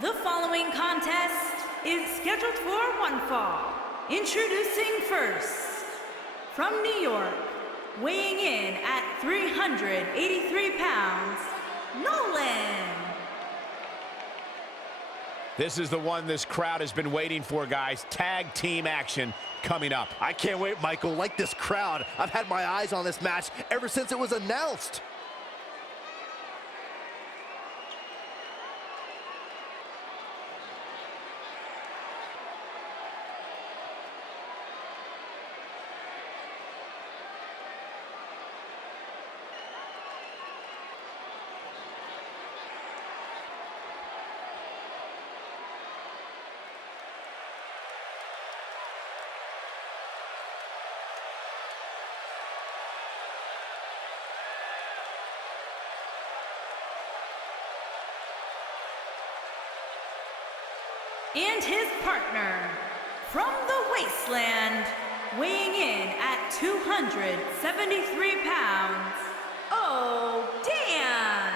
The following contest is scheduled for one fall. Introducing first, from New York, weighing in at 383 pounds, Nolan. This is the one this crowd has been waiting for, guys. Tag team action coming up. I can't wait, Michael. Like this crowd, I've had my eyes on this match ever since it was announced. And his partner, from the wasteland, weighing in at 273 pounds, Oden.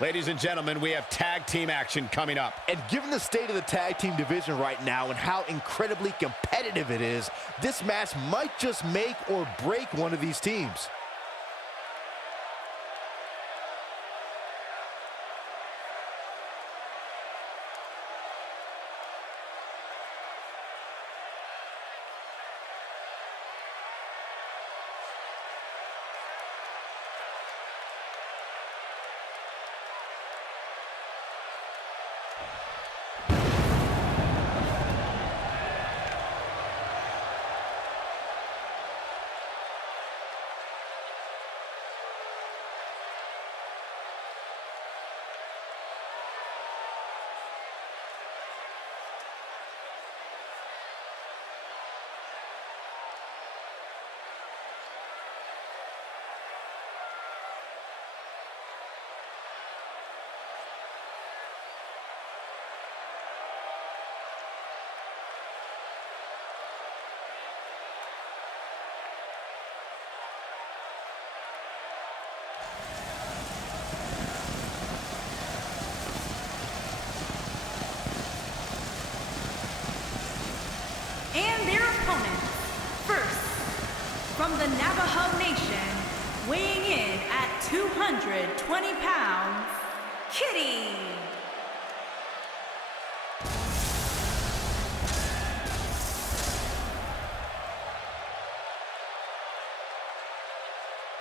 Ladies and gentlemen, we have tag team action coming up. And given the state of the tag team division right now and how incredibly competitive it is, this match might just make or break one of these teams. And their opponents, first, from the Navajo Nation, weighing in at 220 pounds, Kitty.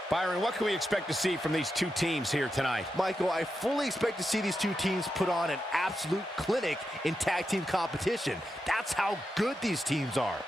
Byron, what can we expect to see from these two teams here tonight? Michael, I fully expect to see these two teams put on an absolute clinic in tag team competition. That's how good these teams are.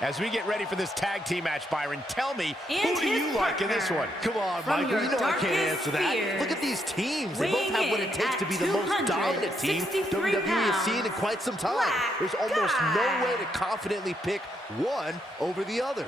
As we get ready for this tag team match, Byron, tell me, And who do you like in this one? Come on, From Michael, your you know I can't darkest answer that. fears, Look at these teams. They both weighing have what in it takes to at be the most dominant team 263 WWE has seen in quite some time. Black There's almost Guy. no way to confidently pick one over the other.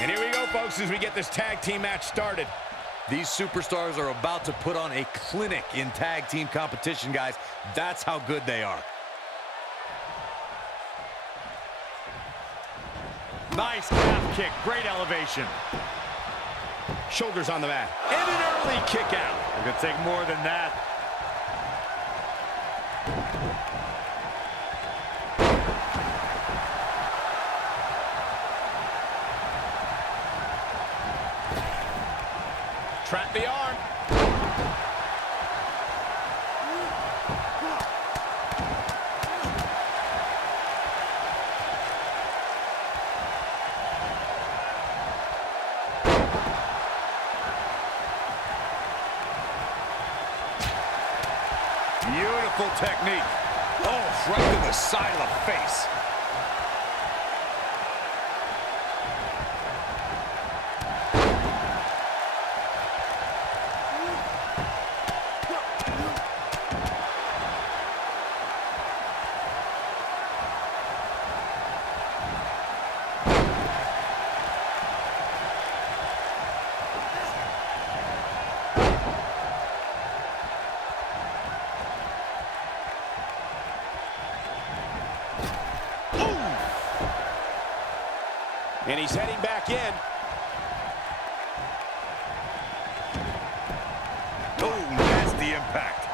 And here we go, folks, as we get this tag team match started. These superstars are about to put on a clinic in tag team competition, guys. That's how good they are. Nice calf kick, great elevation. Shoulders on the mat. And an early kick out. It could take more than that. Trap the arm. Beautiful technique. Oh, right to the side of the face. And he's heading back in. Oh, nasty impact.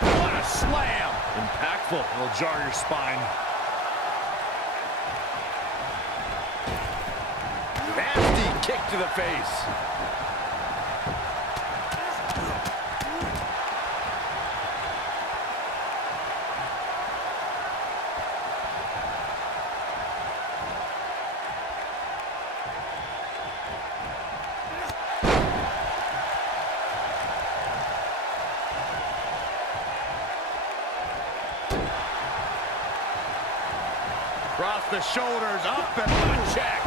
What a slam. Impactful. It'll jar your spine. Nasty kick to the face. Across the shoulders, up and on check.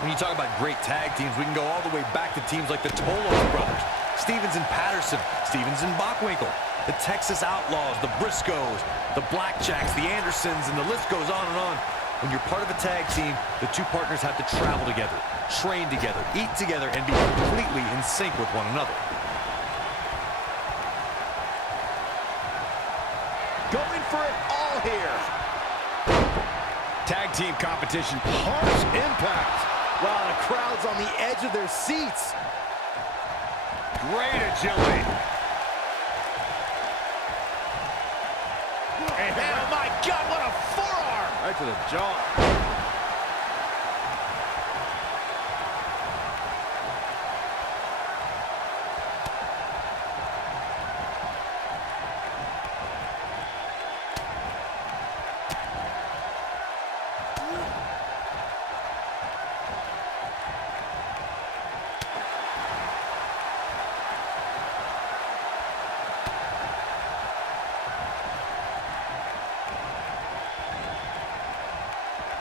When you talk about great tag teams, we can go all the way back to teams like the Tolos brothers, Stevens and Patterson, Stevens and Bockwinkel, the Texas Outlaws, the Briscoes, the Blackjacks, the Andersons, and the list goes on and on. When you're part of a tag team, the two partners have to travel together, train together, eat together, and be completely in sync with one another. Going for it all here. Tag team competition. Harsh impact. Wow, the crowd's on the edge of their seats. Great agility. And oh my God, what a forearm! Right to the jaw.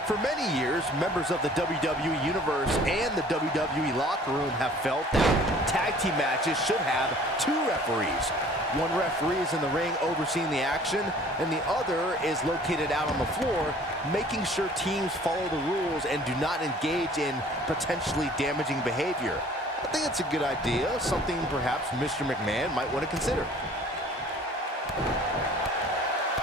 For many years, members of the WWE Universe and the WWE locker room have felt that tag team matches should have two referees. One referee is in the ring overseeing the action, and the other is located out on the floor, making sure teams follow the rules and do not engage in potentially damaging behavior. I think it's a good idea, something perhaps Mr. McMahon might want to consider.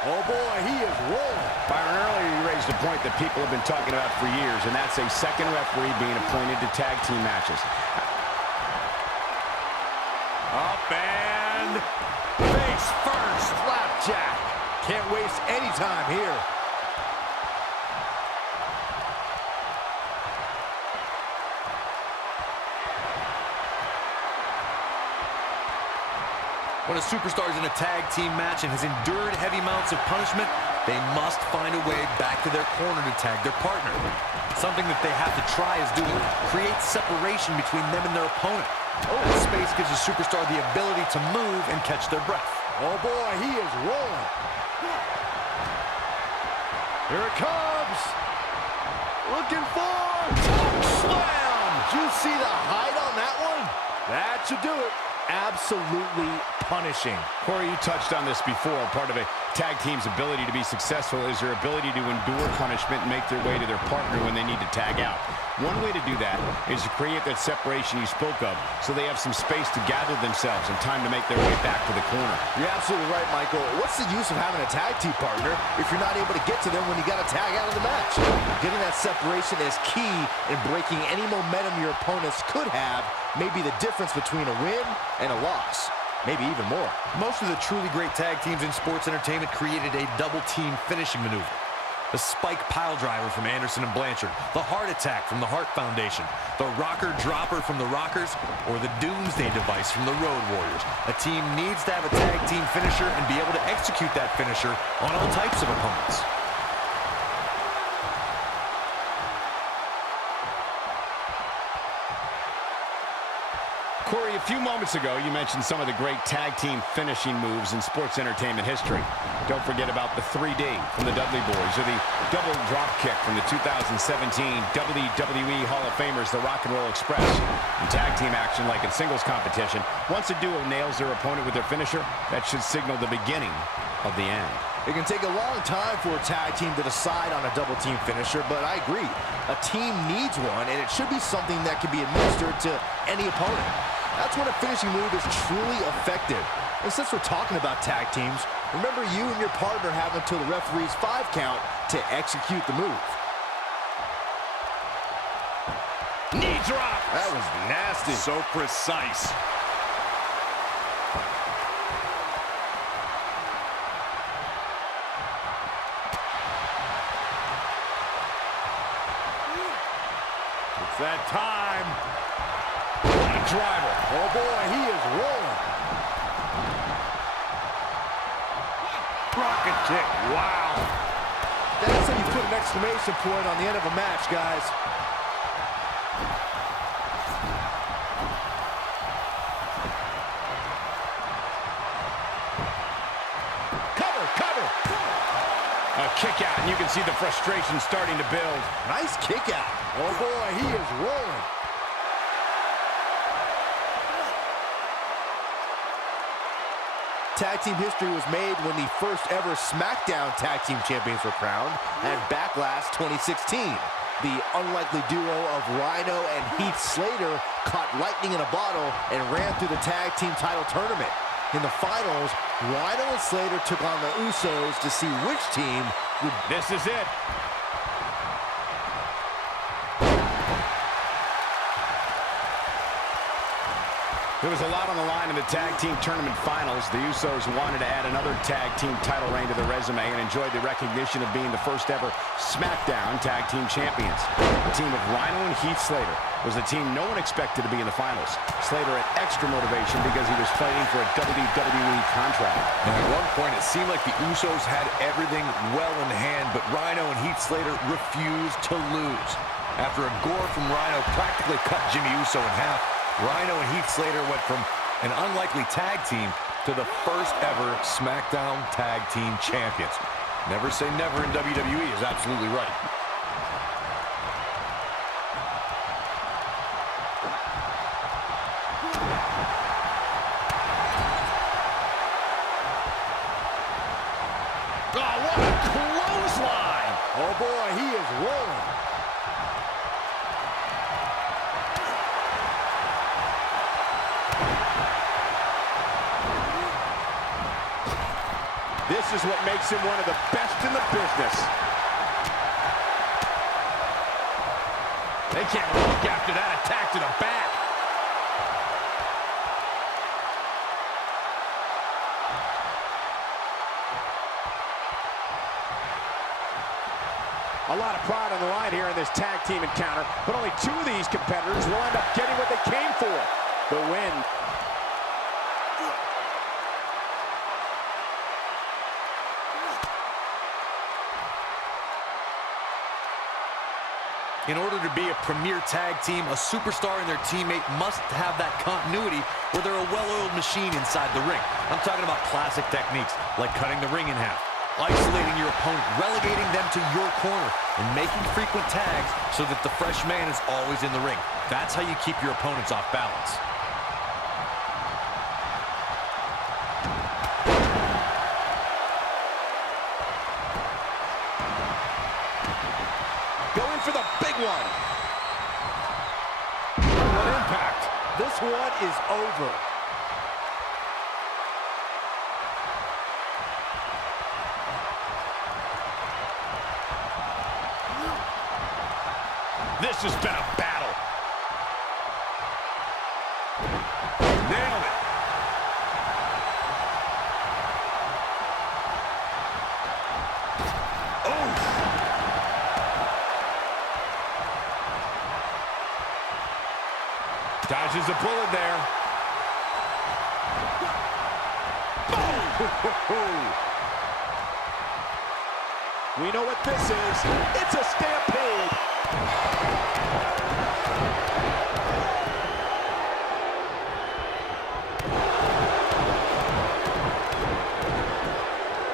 Oh boy, he is rolling. Byron, earlier you raised a point that people have been talking about for years, and that's a second referee being appointed to tag team matches. Up and face first. Flapjack. Can't waste any time here. When a superstar is in a tag team match and has endured heavy amounts of punishment, they must find a way back to their corner to tag their partner. Something that they have to try is doing create separation between them and their opponent. That space gives a superstar the ability to move and catch their breath. Oh boy, he is rolling. Here it comes. Looking for slam. Did you see the height on that one? That should do it. Absolutely punishing. Corey, you touched on this before. Part of a tag team's ability to be successful is their ability to endure punishment and make their way to their partner when they need to tag out. One way to do that is to create that separation you spoke of so they have some space to gather themselves and time to make their way back to the corner. You're absolutely right, Michael. What's the use of having a tag team partner if you're not able to get to them when you got to tag out of the match? Getting that separation is key in breaking any momentum your opponents could have, may be the difference between a win and a loss. Maybe even more. Most of the truly great tag teams in sports entertainment created a double team finishing maneuver. The spike pile driver from Anderson and Blanchard, the heart attack from the Hart Foundation, the rocker dropper from the Rockers, or the doomsday device from the Road Warriors. A team needs to have a tag team finisher and be able to execute that finisher on all types of opponents. Corey, a few moments ago, you mentioned some of the great tag team finishing moves in sports entertainment history. Don't forget about the 3D from the Dudley Boys, or the double drop kick from the 2017 WWE Hall of Famers, the Rock and Roll Express. In tag team action, like in singles competition, once a duo nails their opponent with their finisher, that should signal the beginning of the end. It can take a long time for a tag team to decide on a double team finisher, but I agree. A team needs one, and it should be something that can be administered to any opponent. That's when a finishing move is truly effective. And since we're talking about tag teams, remember you and your partner have until the referee's 5 count to execute the move. Knee drop! That was nasty. So precise. It's that time. What a driver. Oh boy, he is rolling. Rocket kick. Wow. That's how you put an exclamation point on the end of a match, guys. Cover, cover. A kick out, and you can see the frustration starting to build. Nice kick out. Oh boy, he is rolling. Tag team history was made when the first ever SmackDown Tag Team Champions were crowned at Backlash 2016. The unlikely duo of Rhino and Heath Slater caught lightning in a bottle and ran through the tag team title tournament. In the finals, Rhino and Slater took on the Usos to see which team would... This is it. There was a lot on the line in the tag team tournament finals. The Usos wanted to add another tag team title reign to their resume and enjoyed the recognition of being the first ever SmackDown Tag Team Champions. The team of Rhino and Heath Slater was the team no one expected to be in the finals. Slater had extra motivation because he was fighting for a WWE contract. And at one point, it seemed like the Usos had everything well in hand, but Rhino and Heath Slater refused to lose. After a gore from Rhino practically cut Jimmy Uso in half, Rhino and Heath Slater went from an unlikely tag team to the first ever SmackDown Tag Team Champions. Never say never in WWE is absolutely right. clothesline. Oh boy, he is rolling. This is what makes him one of the best in the business. They can't walk after that attack to the back. A lot of pride on the line here in this tag team encounter, but only two of these competitors will end up getting what they came for, the win. In order to be a premier tag team, a superstar and their teammate must have that continuity where they're a well-oiled machine inside the ring. I'm talking about classic techniques like cutting the ring in half, isolating your opponent, relegating them to your corner, and making frequent tags so that the fresh man is always in the ring. That's how you keep your opponents off balance. Going for the big one. What impact. This one is over. This has been a battle. Nailed it. Oh! Dodges a bullet there. Oh! We know what this is. It's a stampede.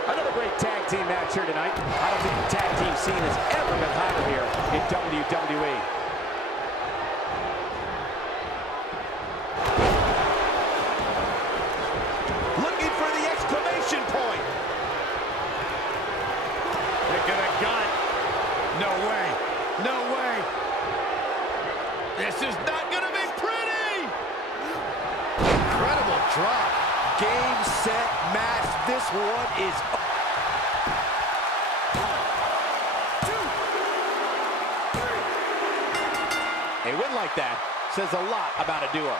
Another great tag team match here tonight. I don't think the tag team scene has ever been higher here in WWE. Looking for the exclamation point. Pick of the gun. No way. No way. This is not going to be pretty. Incredible drop. Game, set, match. This one is... A win like that says a lot about a duo.